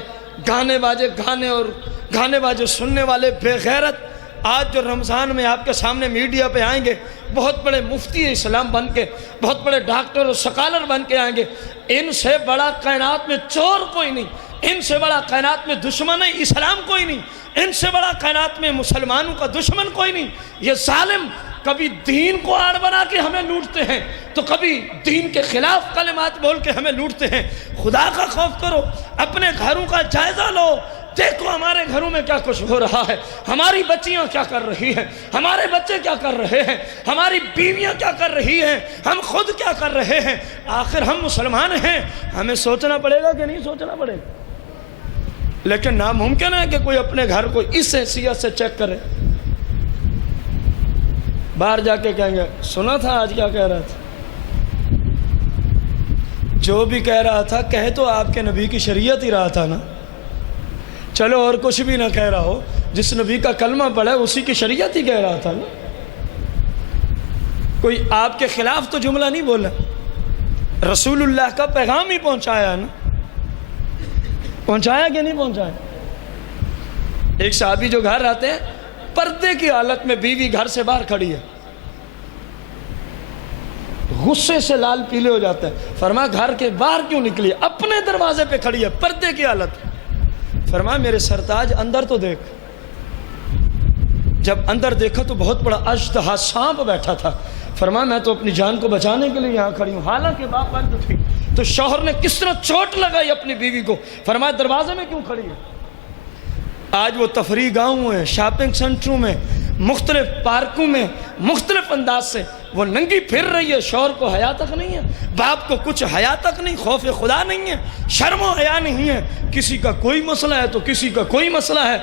گانے باجے سننے والے بے غیرت آج جو رمضان میں آپ کے سامنے میڈیا پہ آئیں گے، بہت بڑے مفتی اسلام بن کے، بہت بڑے ڈاکٹر اور سکالر بن کے آئیں گے، ان سے بڑا کائنات میں چور کوئی نہیں، ان سے بڑا کائنات میں دشمن اسلام کوئی نہیں، ان سے بڑا کائنات میں مسلمانوں کا دشمن کوئی نہیں۔ یہ ظالم کبھی دین کو آڑ بنا کے ہمیں لوٹتے ہیں تو کبھی دین کے خلاف کلمات بول کے ہمیں لوٹتے ہیں۔ خدا کا خوف کرو، اپنے گھروں کا جائزہ لو، دیکھو ہمارے گھروں میں کیا کچھ ہو رہا ہے، ہماری بچیاں کیا کر رہی ہیں، ہمارے بچے کیا کر رہے ہیں، ہماری بیویاں کیا کر رہی ہیں، ہم خود کیا کر رہے ہیں۔ آخر ہم مسلمان ہیں، ہمیں سوچنا پڑے گا کہ نہیں سوچنا پڑے گا؟ لیکن ناممکن ہے کہ کوئی اپنے گھر کو اس حیثیت سے چیک کرے، باہر جا کے کہیں گے سنا تھا آج کیا کہہ رہا تھا۔ جو بھی کہہ رہا تھا کہہ تو آپ کے نبی کی شریعت ہی رہا تھا نا، چلو اور کچھ بھی نہ کہہ رہا ہو، جس نبی کا کلمہ پڑھا ہے اسی کی شریعت ہی کہہ رہا تھا نا۔ کوئی آپ کے خلاف تو جملہ نہیں بولا، رسول اللہ کا پیغام ہی پہنچایا نا، پہنچایا کہ نہیں پہنچایا؟ ایک صحابی جو گھر آتے ہیں، پردے کی حالت میں بیوی گھر سے باہر کھڑی ہے، غصے سے لال پیلے ہو جاتا ہے، فرمایا گھر کے باہر کیوں نکلی؟ اپنے دروازے پہ کھڑی ہے پردے کی حالت۔ فرمایا میرے سرتاج اندر تو دیکھ۔ جب اندر دیکھا تو بہت بڑا اژدہا سانپ بیٹھا تھا۔ فرمایا میں تو اپنی جان کو بچانے کے لیے یہاں کھڑی ہوں، حالانکہ باپ بند تھی۔ تو شوہر نے کس طرح چوٹ لگائی اپنی بیوی کو، فرمایا دروازے میں کیوں کھڑی ہے؟ آج وہ تفریح گاہوں میں، شاپنگ سینٹروں میں، مختلف پارکوں میں مختلف انداز سے وہ ننگی پھر رہی ہے، شوہر کو حیا تک نہیں ہے، باپ کو کچھ حیا تک نہیں، خوف خدا نہیں ہے، شرم و حیا نہیں ہے۔ کسی کا کوئی مسئلہ ہے تو کسی کا کوئی مسئلہ ہے،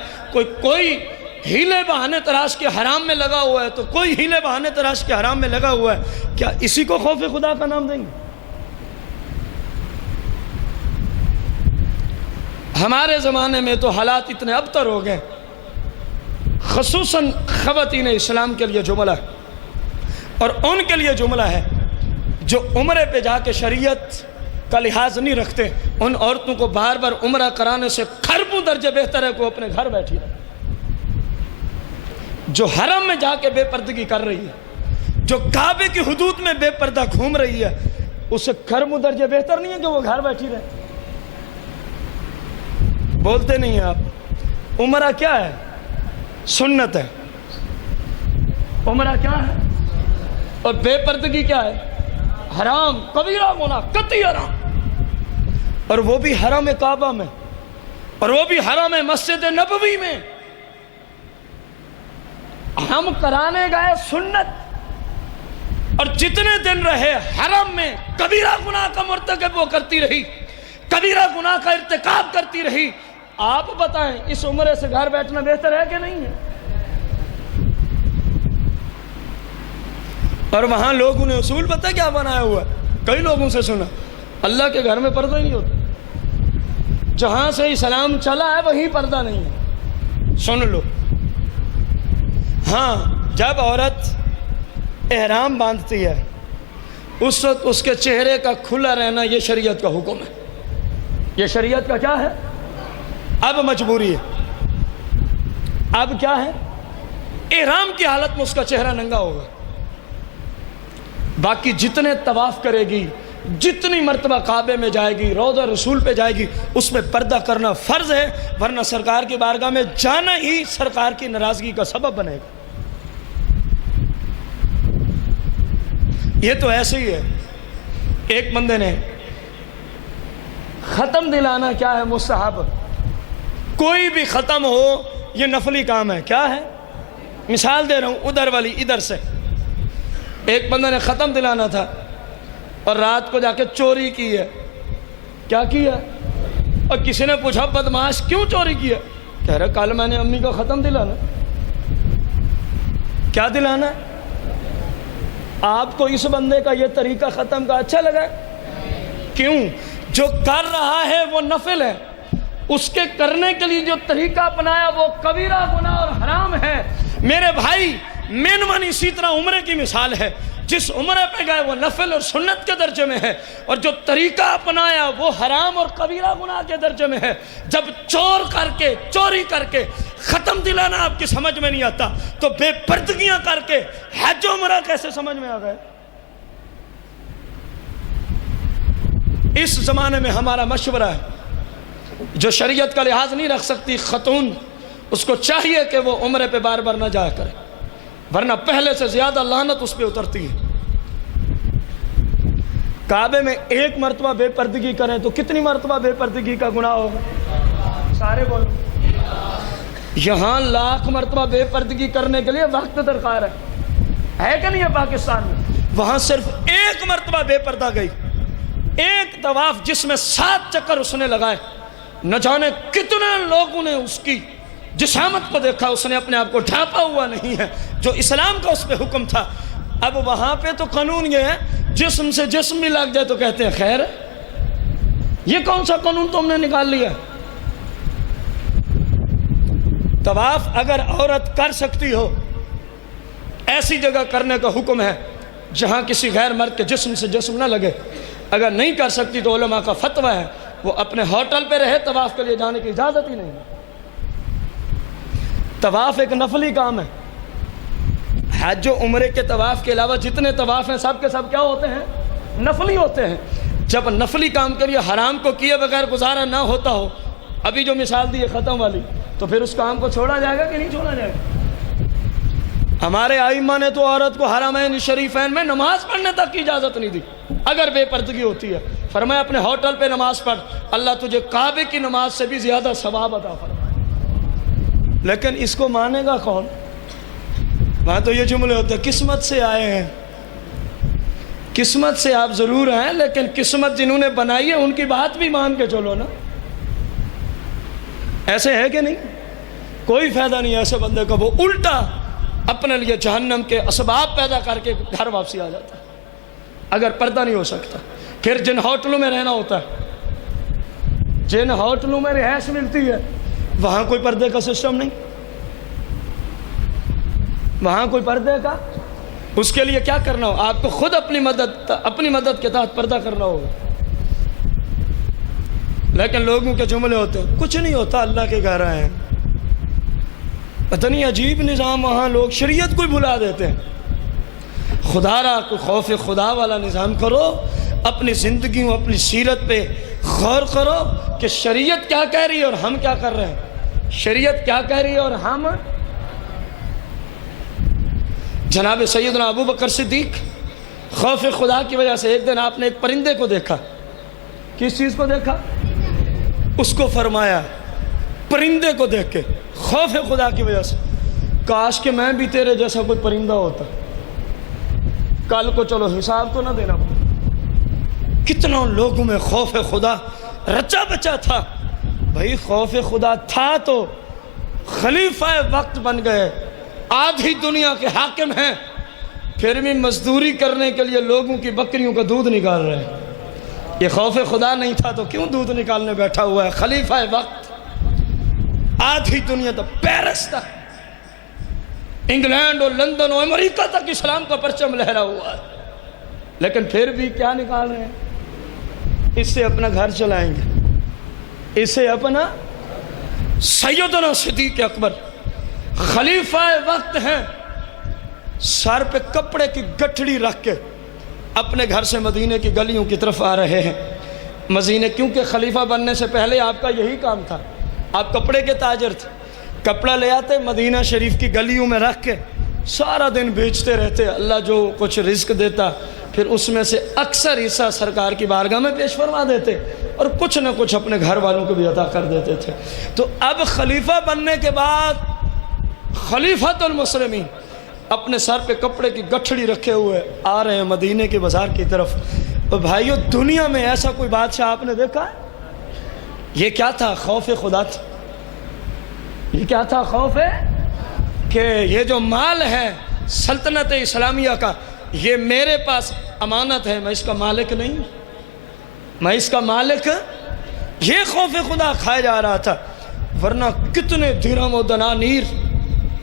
کوئی ہیلے بہانے تراش کے حرام میں لگا ہوا ہے تو کوئی ہیلے بہانے تراش کے حرام میں لگا ہوا ہے، کیا اسی کو خوف خدا کا نام دیں گے؟ ہمارے زمانے میں تو حالات اتنے ابتر ہو گئے، خصوصاً خواتین اسلام کے لیے جملہ ہے، اور ان کے لیے جملہ ہے جو عمرے پہ جا کے شریعت کا لحاظ نہیں رکھتے۔ ان عورتوں کو بار بار عمرہ کرانے سے خربوں درجے بہتر ہے کہ وہ اپنے گھر بیٹھی رہے۔ جو حرم میں جا کے بے پردگی کر رہی ہے، جو کعبے کی حدود میں بے پردہ گھوم رہی ہے، اسے گھر مدرجہ بہتر نہیں ہے کہ وہ گھر بیٹھی رہے؟ بولتے نہیں ہیں آپ۔ عمرہ کیا ہے؟ سنت ہے۔ عمرہ کیا ہے؟ اور بے پردگی کیا ہے؟ حرام، کبیرہ گناہ، قطعی حرام، اور وہ بھی حرم کعبہ میں، اور وہ بھی حرم مسجد نبوی میں۔ ہم کرانے گئے سنت، اور جتنے دن رہے حرم میں کبیرہ گناہ کا مرتکب وہ کرتی رہی، کبیرہ گناہ کا ارتکاب کرتی رہی۔ آپ بتائیں اس عمرے سے گھر بیٹھنا بہتر ہے کہ نہیں ہے؟ اور وہاں لوگوں نے اصول پتہ کیا بنایا ہوا ہے؟ کئی لوگوں سے سنا، اللہ کے گھر میں پردہ ہی نہیں ہوتا، جہاں سے اسلام چلا ہے وہیں پردہ نہیں ہے۔ سن لو، ہاں جب عورت احرام باندھتی ہے اس وقت اس کے چہرے کا کھلا رہنا یہ شریعت کا حکم ہے، یہ شریعت کا کیا ہے؟ اب مجبوری ہے، اب کیا ہے؟ احرام کی حالت میں اس کا چہرہ ننگا ہوگا۔ باقی جتنے طواف کرے گی، جتنی مرتبہ کعبے میں جائے گی، روضہ رسول پہ جائے گی، اس میں پردہ کرنا فرض ہے، ورنہ سرکار کی بارگاہ میں جانا ہی سرکار کی ناراضگی کا سبب بنے گا۔ یہ تو ایسے ہی ہے۔ ایک بندے نے ختم دلانا کیا ہے؟ مستحب، کوئی بھی ختم ہو یہ نفلی کام ہے۔ کیا ہے؟ مثال دے رہا ہوں، ادھر والی ادھر سے ایک بندہ نے ختم دلانا تھا اور رات کو جا کے چوری کی ہے۔ کیا کیا؟ اور کسی نے پوچھا بدماش کیوں چوری کیا؟ کہہ رہا کل میں نے امی کو ختم دلانا۔ کیا دلانا ہے؟ آپ کو اس بندے کا یہ طریقہ ختم کا اچھا لگا؟ کیوں؟ جو کر رہا ہے وہ نفل ہے، اس کے کرنے کے لیے جو طریقہ اپنایا وہ کبیرہ گناہ اور حرام ہے۔ میرے بھائی من من اسی طرح عمرے کی مثال ہے، جس عمرے پہ گئے وہ نفل اور سنت کے درجے میں ہے، اور جو طریقہ اپنایا وہ حرام اور کبیرہ گناہ کے درجے میں ہے۔ جب چوری کر کے ختم دلانا آپ کی سمجھ میں نہیں آتا تو بے پردگیاں کر کے حج و عمرہ کیسے سمجھ میں آ گئے؟ اس زمانے میں ہمارا مشورہ ہے، جو شریعت کا لحاظ نہیں رکھ سکتی خاتون، اس کو چاہیے کہ وہ عمرے پہ بار بار نہ جایا کرے، ورنہ پہلے سے زیادہ لعنت اس پہ اترتی ہے۔ کعبے میں ایک مرتبہ بے پردگی کریں تو کتنی مرتبہ بے پردگی کا گناہ ہوگا؟ سارے بولو۔ یہاں لاکھ مرتبہ بے پردگی کرنے کے لیے وقت درکار ہے کہ نہیں ہے پاکستان میں؟ وہاں صرف ایک مرتبہ بے پردہ گئی، ایک طواف جس میں 7 چکر اس نے لگائے، نہ جانے کتنے لوگوں نے اس کی جسامت کو دیکھا، اس نے اپنے آپ کو ڈھانپا ہوا نہیں ہے، جو اسلام کا اس پہ حکم تھا۔ اب وہاں پہ تو قانون یہ ہے جسم سے جسم بھی لگ جائے تو کہتے ہیں خیر ہے۔ یہ کون سا قانون تم نے نکال لیا؟ طواف اگر عورت کر سکتی ہو، ایسی جگہ کرنے کا حکم ہے جہاں کسی غیر مرد کے جسم سے جسم نہ لگے۔ اگر نہیں کر سکتی تو علماء کا فتویٰ ہے وہ اپنے ہوٹل پہ رہے، طواف کے لیے جانے کی اجازت ہی نہیں ہے۔ طواف ایک نفلی کام ہے۔ حج و عمرے کے طواف کے علاوہ جتنے طواف ہیں سب کے سب کیا ہوتے ہیں؟ نفلی ہوتے ہیں۔ جب نفلی کام کے لیے حرام کو کیے بغیر گزارا نہ ہوتا ہو، ابھی جو مثال دی ہے ختم والی، تو پھر اس کام کو چھوڑا جائے گا کہ نہیں چھوڑا جائے گا؟ ہمارے ائمہ نے تو عورت کو حرمین شریفین میں نماز پڑھنے تک کی اجازت نہیں دی اگر بے پردگی ہوتی ہے۔ فرمایا اپنے ہوٹل پہ نماز پڑھ، اللہ تجھے کعبے کی نماز سے بھی زیادہ ثواب عطا فرمائے۔ لیکن اس کو مانے گا کون؟ وہاں تو یہ جملے ہوتے ہیں قسمت سے آئے ہیں۔ قسمت سے آپ ضرور ہیں، لیکن قسمت جنہوں نے بنائی ہے ان کی بات بھی مان کے چلو نا۔ ایسے ہے کہ نہیں؟ کوئی فائدہ نہیں ایسے بندے کا، وہ الٹا اپنے لیے جہنم کے اسباب پیدا کر کے گھر واپسی آ جاتا ہے اگر پردہ نہیں ہو سکتا۔ پھر جن ہوٹلوں میں رہنا ہوتا ہے، جن ہوٹلوں میں رہائش ملتی ہے، وہاں کوئی پردے کا سسٹم نہیں، وہاں کوئی پردے کا۔ اس کے لیے کیا کرنا ہو؟ آپ کو خود اپنی مدد کے تحت پردہ کرنا ہوگا۔ لیکن لوگوں کے جملے ہوتے ہیں کچھ نہیں ہوتا، اللہ کے گھر آئے ہیں، پتہ نہیں عجیب نظام وہاں لوگ شریعت کو ہی بھلا دیتے ہیں۔ خدا را کوئی خوف خدا والا نظام کرو، اپنی زندگیوں اپنی سیرت پہ غور کرو کہ شریعت کیا کہہ رہی ہے اور ہم کیا کر رہے ہیں، شریعت کیا کہہ رہی ہے اور ہم۔ جناب سیدنا ابو بکر صدیق خوف خدا کی وجہ سے ایک دن آپ نے ایک پرندے کو دیکھا۔ کس چیز کو دیکھا؟ اس کو فرمایا پرندے کو دیکھ کے خوف خدا کی وجہ سے، کاش کہ میں بھی تیرے جیسا کوئی پرندہ ہوتا، کل کو چلو حساب تو نہ دینا پڑتا۔ کتنا لوگوں میں خوف خدا رچا بچا تھا۔ بھائی خوف خدا تھا تو خلیفہ وقت بن گئے، آدھی دنیا کے حاکم ہیں، پھر بھی مزدوری کرنے کے لیے لوگوں کی بکریوں کا دودھ نکال رہے ہیں۔ یہ خوف خدا نہیں تھا تو کیوں دودھ نکالنے بیٹھا ہوا ہے؟ خلیفہ وقت، آدھی دنیا تک، پیرس تک، انگلینڈ اور لندن اور امریکہ تک اسلام کا پرچم لہرا ہوا ہے، لیکن پھر بھی کیا نکال رہے ہیں؟ اس سے اپنا گھر چلائیں گے، اس سے اپنا۔ سیدنا صدیق اکبر خلیفہ وقت ہیں، سر پہ کپڑے کی گٹھڑی رکھ کے اپنے گھر سے مدینے کی گلیوں کی طرف آ رہے ہیں۔ مدینے، کیونکہ خلیفہ بننے سے پہلے آپ کا یہی کام تھا، آپ کپڑے کے تاجر تھے، کپڑا لے آتے مدینہ شریف کی گلیوں میں رکھ کے سارا دن بیچتے رہتے، اللہ جو کچھ رزق دیتا پھر اس میں سے اکثر حصہ سرکار کی بارگاہ میں پیش فرما دیتے اور کچھ نہ کچھ اپنے گھر والوں کو بھی عطا کر دیتے تھے۔ تو اب خلیفہ بننے کے بعد خلیفۃ المسلمین اپنے سر پہ کپڑے کی گٹھڑی رکھے ہوئے آ رہے ہیں مدینے کے بازار کی طرف۔ اور بھائیو، دنیا میں ایسا کوئی بادشاہ آپ نے دیکھا ہے؟ یہ کیا تھا؟ خوف خدا تھا۔ یہ کیا تھا؟ خوف ہے کہ یہ جو مال ہے سلطنت اسلامیہ کا، یہ میرے پاس امانت ہے، میں اس کا مالک نہیں، میں اس کا مالک۔ یہ خوف خدا کھایا جا رہا تھا، ورنہ کتنے درہم و دنانیر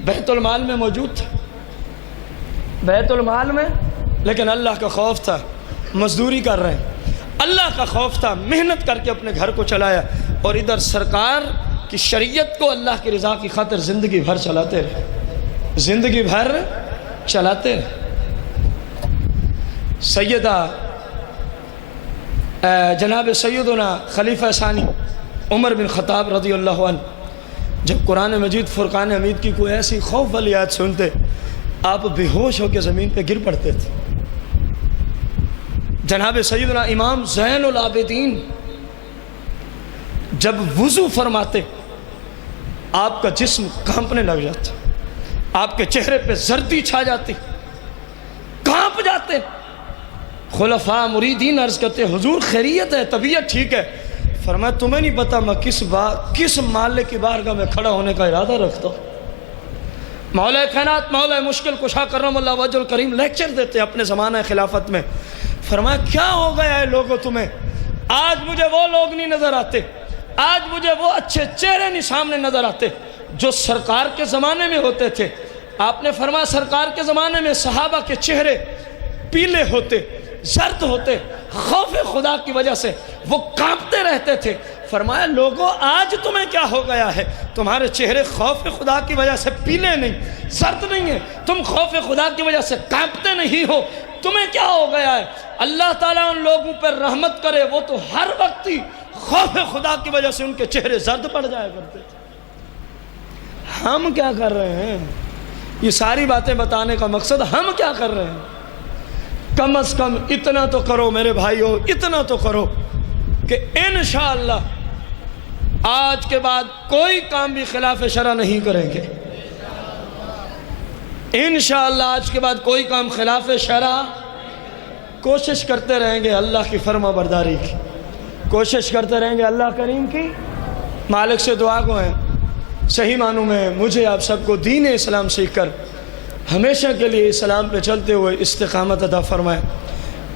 بیت المال میں موجود تھا، بیت المال میں، لیکن اللہ کا خوف تھا، مزدوری کر رہے ہیں، اللہ کا خوف تھا، محنت کر کے اپنے گھر کو چلایا، اور ادھر سرکار کی شریعت کو اللہ کی رضا کی خاطر زندگی بھر چلاتے رہے، زندگی بھر چلاتے رہے۔ سیدہ جناب سیدنا خلیفہ ثانی عمر بن خطاب رضی اللہ عنہ جب قرآن مجید فرقان حمید کی کوئی ایسی خوف والی آیت سنتے، آپ بے ہوش ہو کے زمین پہ گر پڑتے تھے۔ جناب سیدنا امام زین العابدین جب وضو فرماتے آپ کا جسم کانپنے لگ جاتا، آپ کے چہرے پہ زردی چھا جاتی، کانپ جاتے۔ خلفاء مریدین عرض کرتے، حضور خیریت ہے، طبیعت ٹھیک ہے؟ فرمایا تمہیں نہیں پتا میں کس مالک کی بارگاہ میں کھڑا ہونے کا ارادہ رکھتا ہوں۔ مولا کائنات، مولا مشکل کشا کرم اللہ وجہ الکریم لیکچر دیتے اپنے زمانہ خلافت میں۔ فرمایا کیا ہو گیا ہے لوگوں تمہیں؟ آج مجھے وہ لوگ نہیں نظر آتے، آج مجھے وہ اچھے چہرے نہیں سامنے نظر آتے جو سرکار کے زمانے میں ہوتے تھے۔ آپ نے فرمایا سرکار کے زمانے میں صحابہ کے چہرے پیلے ہوتے، زرد ہوتے، خوف خدا کی وجہ سے وہ کانپتے رہتے تھے۔ فرمایا لوگوں آج تمہیں کیا ہو گیا ہے؟ تمہارے چہرے خوف خدا کی وجہ سے پیلے نہیں، زرد نہیں ہیں، تم خوف خدا کی وجہ سے کانپتے نہیں ہو، تمہیں کیا ہو گیا ہے؟ اللہ تعالیٰ ان لوگوں پر رحمت کرے، وہ تو ہر وقت ہی خوف خدا کی وجہ سے ان کے چہرے زرد پڑ جایا کرتے تھے۔ ہم کیا کر رہے ہیں؟ یہ ساری باتیں بتانے کا مقصد ہم کیا کر رہے ہیں؟ کم از کم اتنا تو کرو میرے بھائیو، اتنا تو کرو کہ انشاءاللہ آج کے بعد کوئی کام بھی خلاف شرع نہیں کریں گے۔ انشاءاللہ آج کے بعد کوئی کام خلاف شرع، کوشش کرتے رہیں گے اللہ کی فرما برداری کی، کوشش کرتے رہیں گے اللہ کریم کی۔ مالک سے دعا کو ہیں صحیح معنوں میں مجھے آپ سب کو دین اسلام سیکھ کر ہمیشہ کے لیے اسلام پہ چلتے ہوئے استقامت عطا فرمائے۔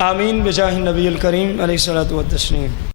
آمین بجاہ النبی الکریم علیہ الصلوۃ والتسلیم۔